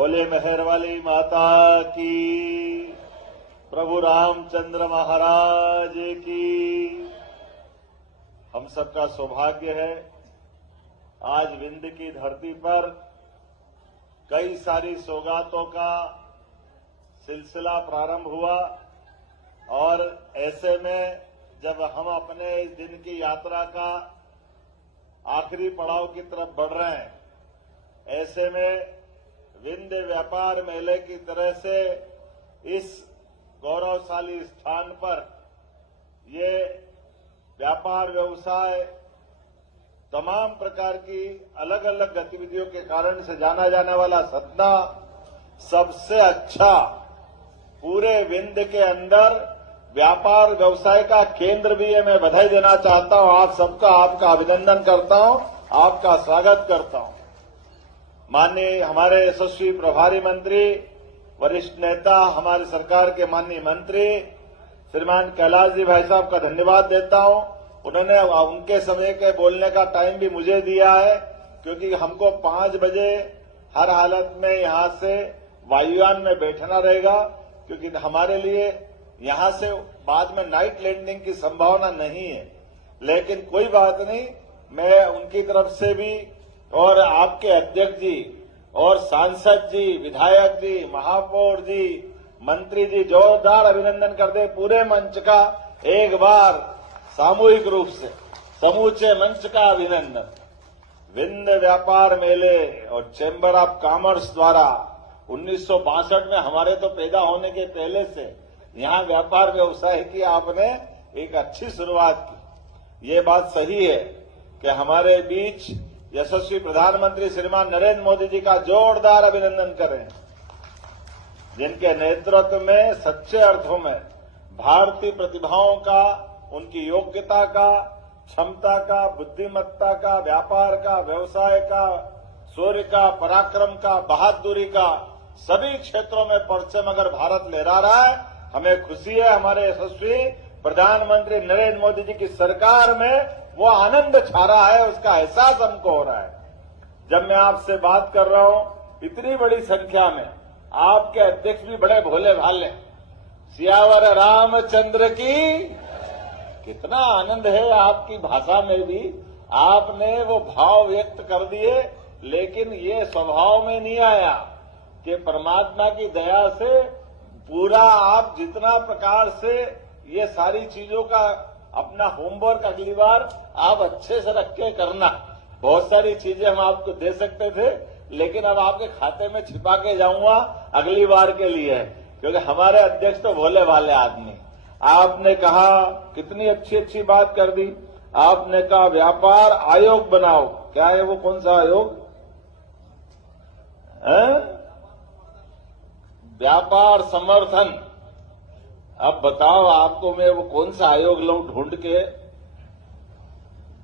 बोले मेहर वाली माता की, प्रभु रामचंद्र महाराज की। हम सबका सौभाग्य है आज विंध्य की धरती पर कई सारी सौगातों का सिलसिला प्रारंभ हुआ और ऐसे में जब हम अपने इस दिन की यात्रा का आखिरी पड़ाव की तरफ बढ़ रहे हैं, ऐसे में विंध्य व्यापार मेले की तरह से इस गौरवशाली स्थान पर ये व्यापार व्यवसाय तमाम प्रकार की अलग अलग गतिविधियों के कारण से जाना जाने वाला सतना सबसे अच्छा पूरे विंध्य के अंदर व्यापार व्यवसाय का केंद्र भी है। मैं बधाई देना चाहता हूं आप सबका, आपका अभिनंदन करता हूं, आपका स्वागत करता हूं। माननीय हमारे यशस्वी प्रभारी मंत्री, वरिष्ठ नेता, हमारी सरकार के माननीय मंत्री श्रीमान कैलाश जी भाई साहब का धन्यवाद देता हूं। उन्होंने उनके समय के बोलने का टाइम भी मुझे दिया है, क्योंकि हमको 5 बजे हर हालत में यहां से वायुयान में बैठना रहेगा, क्योंकि हमारे लिए यहां से बाद में नाइट लैंडिंग की संभावना नहीं है। लेकिन कोई बात नहीं, मैं उनकी तरफ से भी और आपके अध्यक्ष जी और सांसद जी, विधायक जी, महापौर जी, मंत्री जी, जोरदार अभिनंदन करते पूरे मंच का एक बार सामूहिक रूप से समूचे मंच का अभिनंदन। विंध्य व्यापार मेले और चैम्बर ऑफ कॉमर्स द्वारा 1962 में हमारे तो पैदा होने के पहले से यहां व्यापार व्यवसाय की आपने एक अच्छी शुरुआत की। ये बात सही है कि हमारे बीच यशस्वी प्रधानमंत्री श्रीमान नरेंद्र मोदी जी का जोरदार अभिनंदन करें, जिनके नेतृत्व में सच्चे अर्थों में भारतीय प्रतिभाओं का, उनकी योग्यता का, क्षमता का, बुद्धिमत्ता का, व्यापार का, व्यवसाय का, शौर्य का, पराक्रम का, बहादुरी का सभी क्षेत्रों में परचम अगर भारत लहरा रहा है, हमें खुशी है। हमारे यशस्वी प्रधानमंत्री नरेंद्र मोदी जी की सरकार में वो आनंद छा रहा है, उसका एहसास हमको हो रहा है। जब मैं आपसे बात कर रहा हूं, इतनी बड़ी संख्या में आपके अध्यक्ष भी बड़े भोले भाले, सियावर रामचंद्र की, कितना आनंद है आपकी भाषा में भी आपने वो भाव व्यक्त कर दिए। लेकिन ये स्वभाव में नहीं आया कि परमात्मा की दया से पूरा आप जितना प्रकार से ये सारी चीजों का अपना होमवर्क अगली बार आप अच्छे से रख के करना। बहुत सारी चीजें हम आपको दे सकते थे, लेकिन अब आपके खाते में छिपा के जाऊंगा अगली बार के लिए, क्योंकि हमारे अध्यक्ष तो भोले भाले आदमी। आपने कहा, कितनी अच्छी अच्छी बात कर दी। आपने कहा व्यापार आयोग बनाओ। क्या है वो, कौन सा आयोग है? व्यापार समर्थन। अब बताओ आपको मैं वो कौन सा आयोग लाऊं ढूंढ के,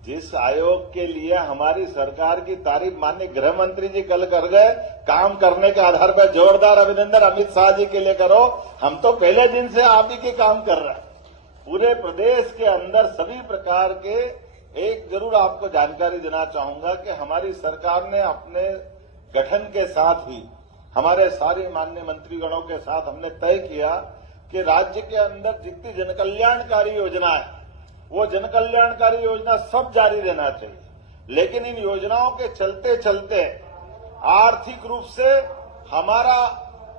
जिस आयोग के लिए हमारी सरकार की तारीफ माननीय गृह मंत्री जी कल कर गए। काम करने के आधार पर जोरदार अभिनंदन अमित शाह जी के लिए करो। हम तो पहले दिन से आप ही के काम कर रहे हैं। पूरे प्रदेश के अंदर सभी प्रकार के, एक जरूर आपको जानकारी देना चाहूंगा कि हमारी सरकार ने अपने गठन के साथ ही हमारे सारे माननीय मंत्रीगणों के साथ हमने तय किया कि राज्य के अंदर जितनी जनकल्याणकारी योजना है, वो जनकल्याणकारी योजना सब जारी रहना चाहिए। लेकिन इन योजनाओं के चलते चलते आर्थिक रूप से हमारा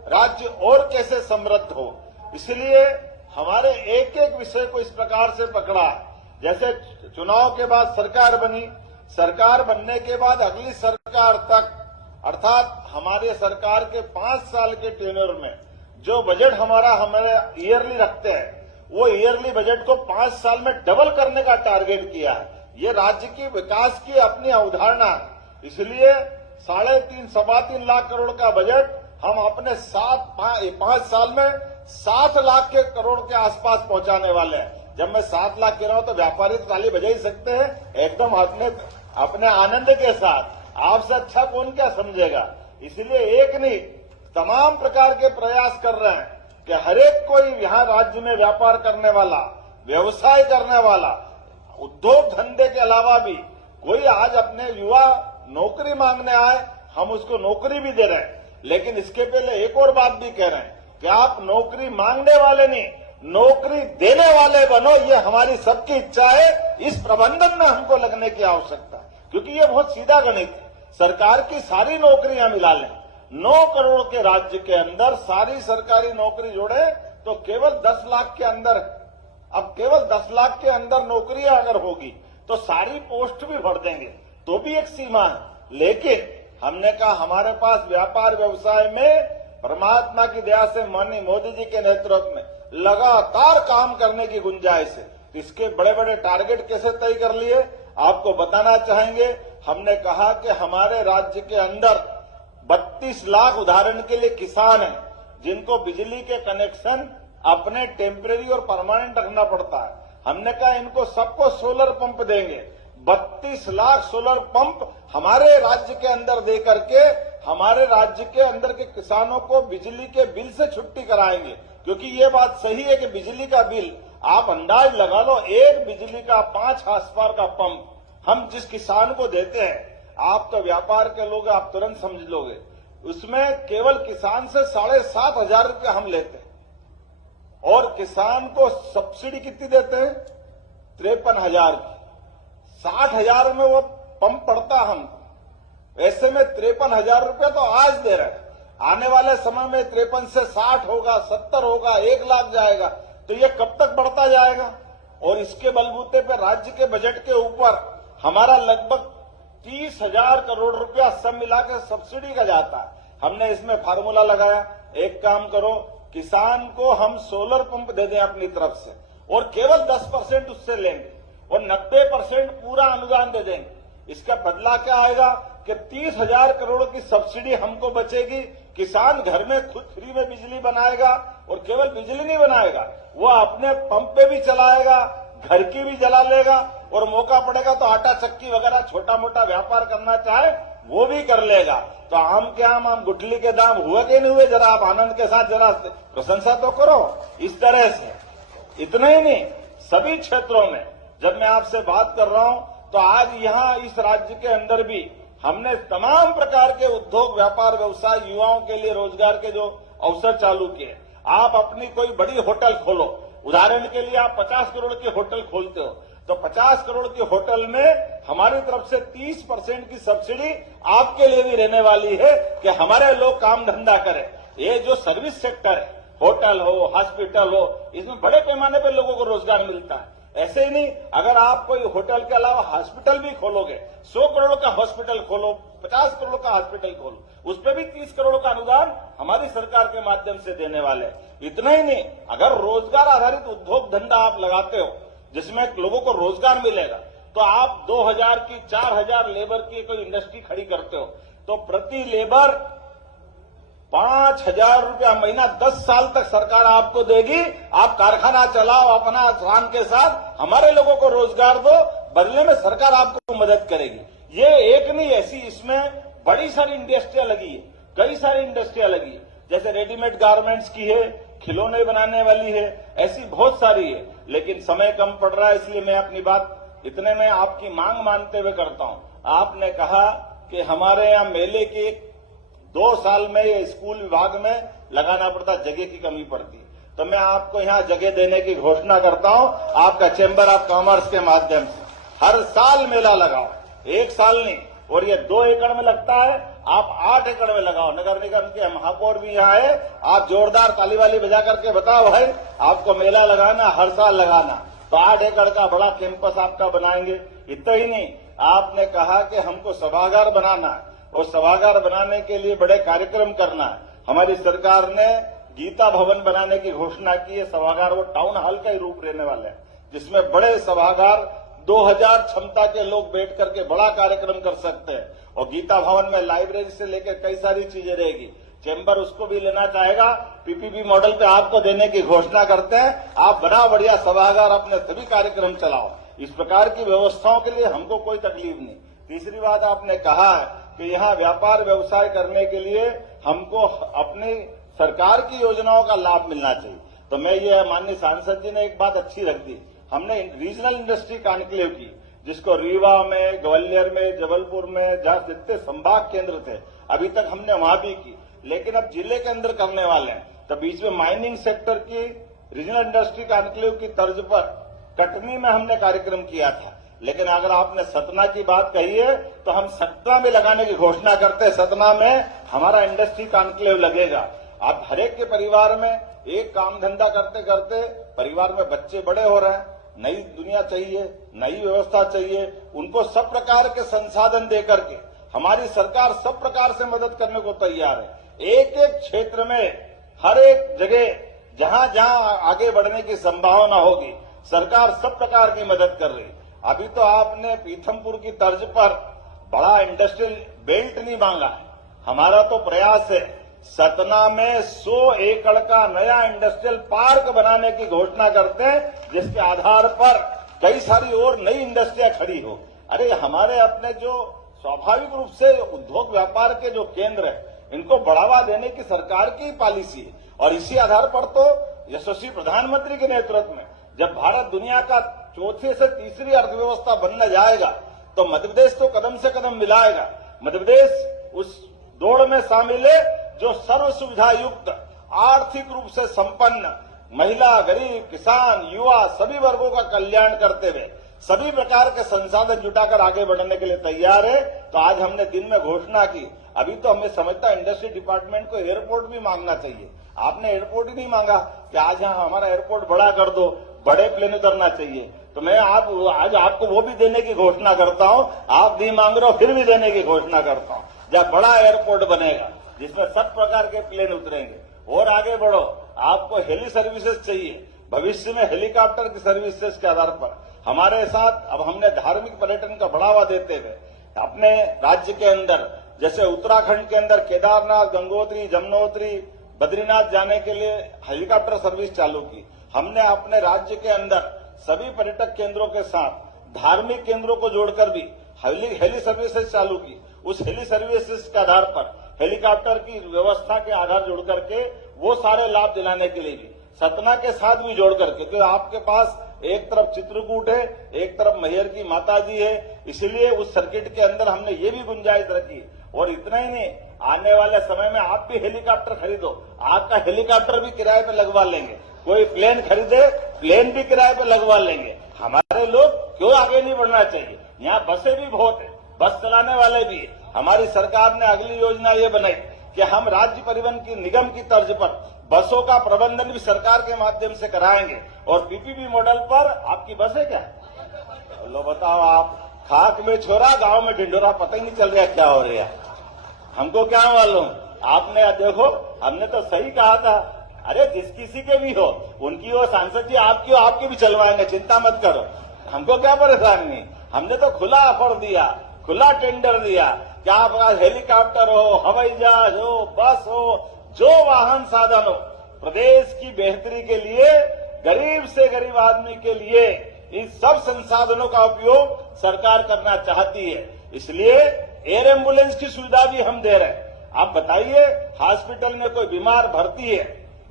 राज्य और कैसे समृद्ध हो, इसलिए हमारे एक एक विषय को इस प्रकार से पकड़ा। जैसे चुनाव के बाद सरकार बनी, सरकार बनने के बाद अगली सरकार तक, अर्थात हमारे सरकार के 5 साल के टेन्योर में जो बजट हमारे ईयरली रखते हैं, वो ईयरली बजट को 5 साल में डबल करने का टारगेट किया है। ये राज्य की विकास की अपनी अवधारणा है। इसलिए 3.5 सवा 3 लाख करोड़ का बजट हम अपने 5 साल में 7 लाख के करोड़ के आसपास पहुंचाने वाले हैं। जब मैं 7 लाख कह रहा हूं तो व्यापारी ताली बजा ही सकते हैं एकदम अपने आनंद के साथ। आपसे अच्छा कौन क्या समझेगा। इसलिए एक नहीं, तमाम प्रकार के प्रयास कर रहे हैं कि हर एक कोई यहां राज्य में व्यापार करने वाला, व्यवसाय करने वाला, उद्योग धंधे के अलावा भी कोई आज अपने युवा नौकरी मांगने आए, हम उसको नौकरी भी दे रहे हैं। लेकिन इसके पहले एक और बात भी कह रहे हैं कि आप नौकरी मांगने वाले नहीं, नौकरी देने वाले बनो, ये हमारी सबकी इच्छा है। इस प्रबंधन में हमको लगने की आवश्यकता है, क्योंकि ये बहुत सीधा गणित है। सरकार की सारी नौकरियां मिला लें, 9 करोड़ के राज्य के अंदर सारी सरकारी नौकरी जोड़े तो केवल 10 लाख के अंदर, अब केवल 10 लाख के अंदर नौकरियां अगर होगी तो सारी पोस्ट भी भर देंगे, तो भी एक सीमा है। लेकिन हमने कहा हमारे पास व्यापार व्यवसाय में परमात्मा की दया से माननीय मोदी जी के नेतृत्व में लगातार काम करने की गुंजाइश है। तो इसके बड़े बड़े टारगेट कैसे तय कर लिए आपको बताना चाहेंगे। हमने कहा कि हमारे राज्य के अंदर 32 लाख उदाहरण के लिए किसान हैं जिनको बिजली के कनेक्शन अपने टेम्परेरी और परमानेंट रखना पड़ता है। हमने कहा इनको सबको सोलर पंप देंगे, 32 लाख सोलर पंप हमारे राज्य के अंदर दे करके हमारे राज्य के अंदर के किसानों को बिजली के बिल से छुट्टी कराएंगे। क्योंकि ये बात सही है कि बिजली का बिल आप अंदाज लगा लो, एक बिजली का 5 हार्स पावर का पंप हम जिस किसान को देते हैं, आप तो व्यापार के लोग आप तुरंत समझ लोगे, उसमें केवल किसान से 7,500 रुपया हम लेते हैं और किसान को सब्सिडी कितनी देते हैं 53,000 की। 60,000 में वो पंप पड़ता हम, ऐसे में 53,000 रुपया तो आज दे रहे हैं। आने वाले समय में 53 से 60 होगा, 70 होगा, 1 लाख जाएगा, तो ये कब तक बढ़ता जाएगा। और इसके बलबूते पर राज्य के बजट के ऊपर हमारा लगभग 30,000 करोड़ रुपया सब मिलाकर सब्सिडी का जाता है। हमने इसमें फार्मूला लगाया, एक काम करो किसान को हम सोलर पंप दे दें अपनी तरफ से और केवल 10% उससे लेंगे और 90% पूरा अनुदान दे देंगे। इसका बदला क्या आएगा कि 30,000 करोड़ की सब्सिडी हमको बचेगी। किसान घर में खुद फ्री में बिजली बनाएगा और केवल बिजली नहीं बनाएगा, वो अपने पंप पे भी चलाएगा, घर की भी जला लेगा और मौका पड़ेगा तो आटा चक्की वगैरह छोटा मोटा व्यापार करना चाहे वो भी कर लेगा। तो आम के आम गुठली के दाम हुए कि नहीं हुए, जरा आप आनंद के साथ जरा प्रशंसा तो करो। इस तरह से इतना ही नहीं, सभी क्षेत्रों में जब मैं आपसे बात कर रहा हूं तो आज यहां इस राज्य के अंदर भी हमने तमाम प्रकार के उद्योग व्यापार व्यवसाय युवाओं के लिए रोजगार के जो अवसर चालू किए। आप अपनी कोई बड़ी होटल खोलो, उदाहरण के लिए आप 50 करोड़ की होटल खोलते हो तो 50 करोड़ की होटल में हमारी तरफ से 30% की सब्सिडी आपके लिए भी रहने वाली है कि हमारे लोग काम धंधा करें। ये जो सर्विस सेक्टर है, होटल हो, हॉस्पिटल हो, इसमें बड़े पैमाने पर लोगों को रोजगार मिलता है। ऐसे ही नहीं, अगर आप कोई होटल के अलावा हॉस्पिटल भी खोलोगे, 100 करोड़ का हॉस्पिटल खोलो, 50 करोड़ का हॉस्पिटल खोलो, उस पर भी 30 करोड़ का अनुदान हमारी सरकार के माध्यम से देने वाले हैं। इतना ही नहीं, अगर रोजगार आधारित उद्योग धंधा आप लगाते हो जिसमें लोगों को रोजगार मिलेगा, तो आप 2,000 की 4,000 लेबर की कोई इंडस्ट्री खड़ी करते हो तो प्रति लेबर 5,000 रुपया महीना 10 साल तक सरकार आपको देगी। आप कारखाना चलाओ अपना आसान के साथ, हमारे लोगों को रोजगार दो, बदले में सरकार आपको मदद करेगी। ये एक नहीं, ऐसी इसमें बड़ी सारी इंडस्ट्रियां लगी है, कई सारी इंडस्ट्रियां लगी है, जैसे रेडीमेड गारमेंट्स की है, खिलौने बनाने वाली है, ऐसी बहुत सारी है। लेकिन समय कम पड़ रहा है, इसलिए मैं अपनी बात इतने में आपकी मांग मानते हुए करता हूं। आपने कहा कि हमारे यहाँ मेले के 2 साल में ये स्कूल विभाग में लगाना पड़ता, जगह की कमी पड़ती, तो मैं आपको यहाँ जगह देने की घोषणा करता हूं। आपका चैम्बर ऑफ कॉमर्स के माध्यम से हर साल मेला लगाओ, 1 साल नहीं, और ये 2 एकड़ में लगता है, आप 8 एकड़ में लगाओ। नगर निगम के महापौर भी यहाँ है, आप जोरदार ताली वाली बजा करके बताओ भाई आपको मेला लगाना, हर साल लगाना, तो 8 एकड़ का बड़ा कैंपस आपका बनाएंगे। इतना ही नहीं, आपने कहा कि हमको सभागार बनाना है और सभागार बनाने के लिए बड़े कार्यक्रम करना है। हमारी सरकार ने गीता भवन बनाने की घोषणा की है। सभागार वो टाउन हॉल का ही रूप रहने वाला है, जिसमें बड़े सभागार 2000 क्षमता के लोग बैठ करके बड़ा कार्यक्रम कर सकते हैं। और गीता भवन में लाइब्रेरी से लेकर कई सारी चीजें रहेगी। चैम्बर उसको भी लेना चाहेगा, पीपीपी मॉडल पे आपको देने की घोषणा करते हैं। आप बड़ा बढ़िया सभागार अपने सभी कार्यक्रम चलाओ। इस प्रकार की व्यवस्थाओं के लिए हमको कोई तकलीफ नहीं। तीसरी बात आपने कहा है कि यहाँ व्यापार व्यवसाय करने के लिए हमको अपनी सरकार की योजनाओं का लाभ मिलना चाहिए। तो मैं ये माननीय सांसद जी ने एक बात अच्छी रख दी, हमने रीजनल इंडस्ट्री कॉन्क्लेव की, जिसको रीवा में, ग्वालियर में, जबलपुर में, जहां जितने संभाग केंद्र थे अभी तक हमने वहां भी की। लेकिन अब जिले के अंदर करने वाले हैं। तो बीच में माइनिंग सेक्टर की रीजनल इंडस्ट्री कॉन्क्लेव की तर्ज पर कटनी में हमने कार्यक्रम किया था, लेकिन अगर आपने सतना की बात कही है तो हम सतना में लगाने की घोषणा करते हैं। सतना में हमारा इंडस्ट्री कॉन्क्लेव लगेगा। अब हरेक के परिवार में एक काम धंधा करते करते परिवार में बच्चे बड़े हो रहे हैं, नई दुनिया चाहिए, नई व्यवस्था चाहिए, उनको सब प्रकार के संसाधन दे करके हमारी सरकार सब प्रकार से मदद करने को तैयार है। एक एक क्षेत्र में हर एक जगह जहां जहां आगे बढ़ने की संभावना होगी सरकार सब प्रकार की मदद कर रही। अभी तो आपने पीथमपुर की तर्ज पर बड़ा इंडस्ट्रियल बेल्ट नहीं मांगा है, हमारा तो प्रयास है सतना में 100 एकड़ का नया इंडस्ट्रियल पार्क बनाने की घोषणा करते हैं, जिसके आधार पर कई सारी और नई इंडस्ट्रियां खड़ी हो। अरे हमारे अपने जो स्वाभाविक रूप से उद्योग व्यापार के जो केंद्र है इनको बढ़ावा देने की सरकार की पॉलिसी है, और इसी आधार पर तो यशस्वी प्रधानमंत्री के नेतृत्व में जब भारत दुनिया का चौथे से तीसरी अर्थव्यवस्था बनने जाएगा तो मध्य प्रदेश तो कदम से कदम मिलाएगा। मध्य प्रदेश उस दौड़ में शामिल है जो सर्व सुविधा युक्त, आर्थिक रूप से संपन्न, महिला, गरीब, किसान, युवा सभी वर्गों का कल्याण करते हुए सभी प्रकार के संसाधन जुटाकर आगे बढ़ने के लिए तैयार है। तो आज हमने दिन में घोषणा की। अभी तो हमें समझता इंडस्ट्री डिपार्टमेंट को एयरपोर्ट भी मांगना चाहिए। आपने एयरपोर्ट ही नहीं मांगा कि आज यहाँ हमारा एयरपोर्ट बड़ा कर दो, बड़े प्लेन उतरना चाहिए। तो मैं आज आपको वो भी देने की घोषणा करता हूँ। आप नहीं मांग रहे हो फिर भी देने की घोषणा करता हूँ। जब बड़ा एयरपोर्ट बनेगा जिसमें सब प्रकार के प्लेन उतरेंगे, और आगे बढ़ो, आपको हेली सर्विसेज चाहिए, भविष्य में हेलीकॉप्टर की सर्विसेज के आधार पर हमारे साथ अब हमने धार्मिक पर्यटन का बढ़ावा देते हुए अपने राज्य के अंदर जैसे उत्तराखंड के अंदर केदारनाथ, गंगोत्री, जमुनोत्री, बद्रीनाथ जाने के लिए हेलीकॉप्टर सर्विस चालू की। हमने अपने राज्य के अंदर सभी पर्यटक केंद्रों के साथ धार्मिक केंद्रों को जोड़कर भी हेली सर्विसेज चालू की। उस हेली सर्विसेज के आधार पर हेलीकॉप्टर की व्यवस्था के आधार जोड़ करके वो सारे लाभ दिलाने के लिए भी सतना के साथ भी जोड़ करके, क्योंकि आपके पास एक तरफ चित्रकूट है, एक तरफ मैहर की माता जी है, इसलिए उस सर्किट के अंदर हमने ये भी गुंजाइश रखी। और इतना ही नहीं, आने वाले समय में आप भी हेलीकॉप्टर खरीदो, आपका हेलीकॉप्टर भी किराए पे लगवा लेंगे। कोई प्लेन खरीदे, प्लेन भी किराए पे लगवा लेंगे। हमारे लोग क्यों आगे नहीं बढ़ना चाहिए? यहाँ बसें भी बहुत है, बस चलाने वाले भी है। हमारी सरकार ने अगली योजना ये बनाई कि हम राज्य परिवहन की निगम की तर्ज पर बसों का प्रबंधन भी सरकार के माध्यम से कराएंगे। और पीपीपी मॉडल पर आपकी बस है क्या? लो बताओ, आप खाक में छोरा गांव में ढिंडोरा, पता ही नहीं चल रहा क्या हो रहा है। हमको क्या मालूम? आपने देखो, हमने तो सही कहा था। अरे जिस किसी के भी हो, उनकी हो सांसद जी, आपकी हो, आपके भी चलवाएंगे, चिंता मत करो, हमको क्या परेशानी। हमने तो खुला ऑफर दिया, खुला टेंडर दिया कि आप हेलीकॉप्टर हो, हवाई जहाज हो, बस हो, जो वाहन साधन हो, प्रदेश की बेहतरी के लिए, गरीब से गरीब आदमी के लिए इन सब संसाधनों का उपयोग सरकार करना चाहती है। इसलिए एयर एम्बुलेंस की सुविधा भी हम दे रहे हैं। आप बताइए, हॉस्पिटल में कोई बीमार भर्ती है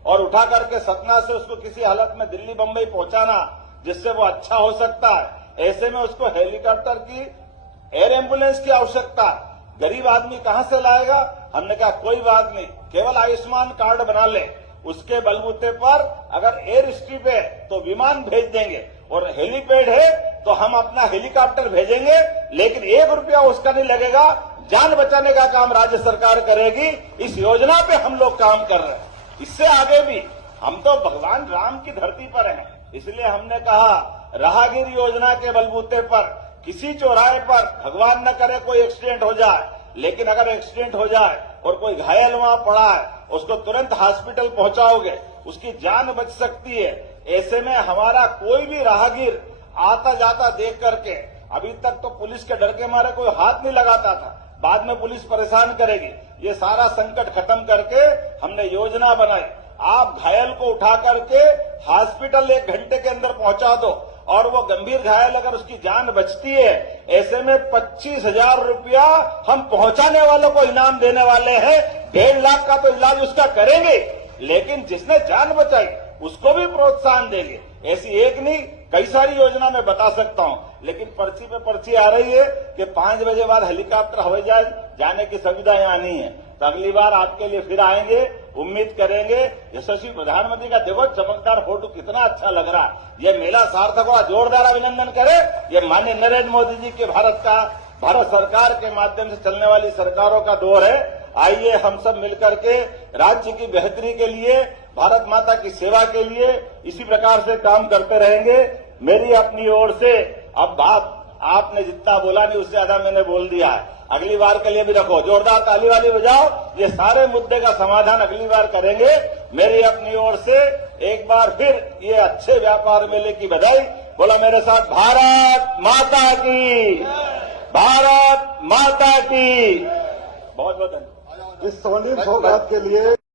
और उठा करके सतना से उसको किसी हालत में दिल्ली बंबई पहुंचाना जिससे वो अच्छा हो सकता है, ऐसे में उसको हेलीकॉप्टर की, एयर एम्बुलेंस की आवश्यकता। गरीब आदमी कहां से लाएगा? हमने कहा कोई बात नहीं, केवल आयुष्मान कार्ड बना ले, उसके बलबूते पर अगर एयर स्ट्रिप है तो विमान भेज देंगे, और हेलीपैड है तो हम अपना हेलीकॉप्टर भेजेंगे, लेकिन 1 रुपया उसका नहीं लगेगा। जान बचाने का काम राज्य सरकार करेगी। इस योजना पे हम लोग काम कर रहे हैं। इससे आगे भी हम तो भगवान राम की धरती पर हैं, इसलिए हमने कहा राहगीर योजना के बलबूते पर किसी चौराहे पर भगवान न करे कोई एक्सीडेंट हो जाए, लेकिन अगर एक्सीडेंट हो जाए और कोई घायल वहां पड़ा है, उसको तुरंत हॉस्पिटल पहुंचाओगे, उसकी जान बच सकती है। ऐसे में हमारा कोई भी राहगीर आता जाता देख करके, अभी तक तो पुलिस के डर के मारे कोई हाथ नहीं लगाता था, बाद में पुलिस परेशान करेगी। ये सारा संकट खत्म करके हमने योजना बनाई। आप घायल को उठा करके हॉस्पिटल 1 घंटे के अंदर पहुंचा दो, और वो गंभीर घायल अगर उसकी जान बचती है, ऐसे में 25,000 रुपया हम पहुंचाने वालों को इनाम देने वाले हैं। 1.5 लाख का तो इलाज उसका करेंगे, लेकिन जिसने जान बचाई उसको भी प्रोत्साहन देंगे। ऐसी एक नहीं, कई सारी योजना मैं बता सकता हूं। लेकिन पर्ची पे पर्ची आ रही है कि 5 बजे बाद हेलीकॉप्टर हवाई जहाज जाने की सुविधा यहाँ नहीं है। तो अगली बार आपके लिए फिर आएंगे, उम्मीद करेंगे। यशस्वी प्रधानमंत्री का देखो चमकदार फोटो कितना अच्छा लग रहा है। ये मेला सार्थक हुआ, जोरदार अभिनंदन करें। ये माननीय नरेंद्र मोदी जी के भारत सरकार के माध्यम से चलने वाली सरकारों का दौर है। आइए हम सब मिलकर के राज्य की बेहतरी के लिए, भारत माता की सेवा के लिए इसी प्रकार से काम करते रहेंगे। मेरी अपनी ओर से अब बात आपने जितना बोला नहीं उससे ज्यादा मैंने बोल दिया है। अगली बार के लिए भी रखो, जोरदार ताली वाली बजाओ। ये सारे मुद्दे का समाधान अगली बार करेंगे। मेरी अपनी ओर से एक बार फिर ये अच्छे व्यापार मेले की बधाई। बोला मेरे साथ, भारत माता की, भारत माता की। बहुत बहुत धन्यवाद। इस स्वर्णिम सौगात के लिए